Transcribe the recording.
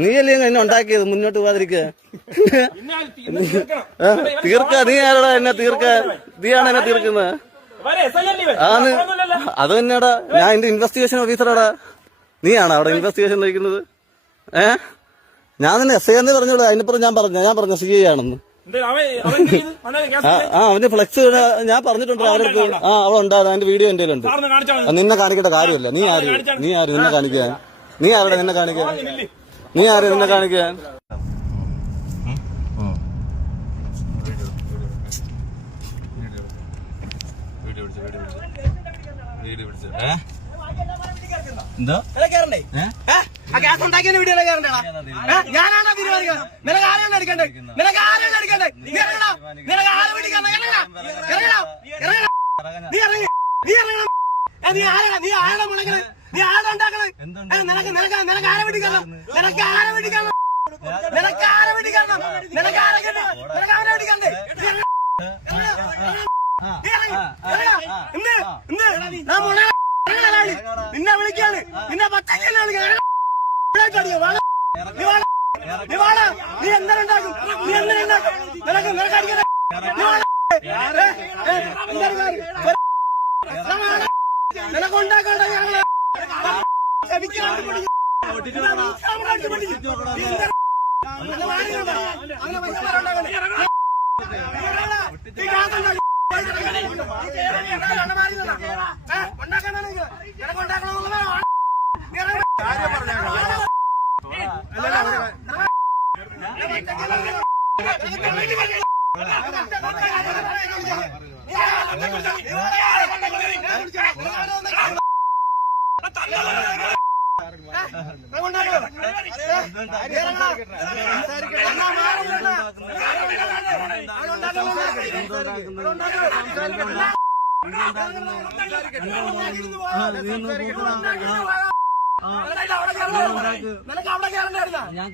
നീയല്ലേ എന്നെ ഉണ്ടാക്കിയത് മുന്നോട്ട് പോകാതിരിക്കുക. തീർക്ക. നീ ആരടാ എന്നെ തീർക്കാൻ? നീയാണ് എന്നെ തീർക്കുന്നത്. അത് തന്നെയാടാ, ഞാൻ എന്റെ ഇൻവെസ്റ്റിഗേഷൻ ഓഫീസറാടാ. നീയാണോ അവിടെ ഇൻവെസ്റ്റിഗേഷൻ നയിക്കുന്നത്? ഞാൻ തന്നെ എസ് ഐ എന്ന് പറഞ്ഞോളൂ. അതിനിപ്പുറം ഞാൻ പറഞ്ഞ CI ആണെന്ന്. അവന്റെ ഫ്ലെക്സ് ഞാൻ പറഞ്ഞിട്ടുണ്ട് അവരടുത്ത്. അവിടെ ഉണ്ടാകും. അതിന്റെ വീഡിയോ എന്റെ ഉണ്ട്. നിന്നെ കാണിക്കേണ്ട കാര്യമല്ല. നീ ആര് നിന്നെ കാണിക്കാൻ? നീ ആരുടെ നിന്നെ കാണിക്കാൻ? നീ ആര് നിന്നെ കാണിക്കാൻ? എന്തോ ഞാനാണോ തീരുമാനിക്കുന്നത്? നിനക്ക് ആരെയാണ് എടുക്കണ്ടേ? നിനക്ക് ആരെയാണ് എടുക്കണ്ടേ? നീ ആരുടെ മുളക്? നീ ആരുടെ ഉണ്ടാക്കണേ? നിനക്ക് ആരെ പിടിക്കണം? നിനക്ക് ആരെ പിടിക്കണം? നിനക്ക് ആരെ പിടിക്കണം? നിനക്ക് ആരെ പിടിക്കണ്ടേ? നിന്നെ വിളിക്കാണ്. നിന്നെ പച്ചക്കല്ലേ വിളിക്കാൻ. നീ എന്തുണ്ടാക്കും? നീ എന്തുണ്ടാക്കും? നിനക്ക് അടിക്കണേ. നിനക്കുണ്ടാക്കണ്ട. ഞങ്ങള് ഞാൻ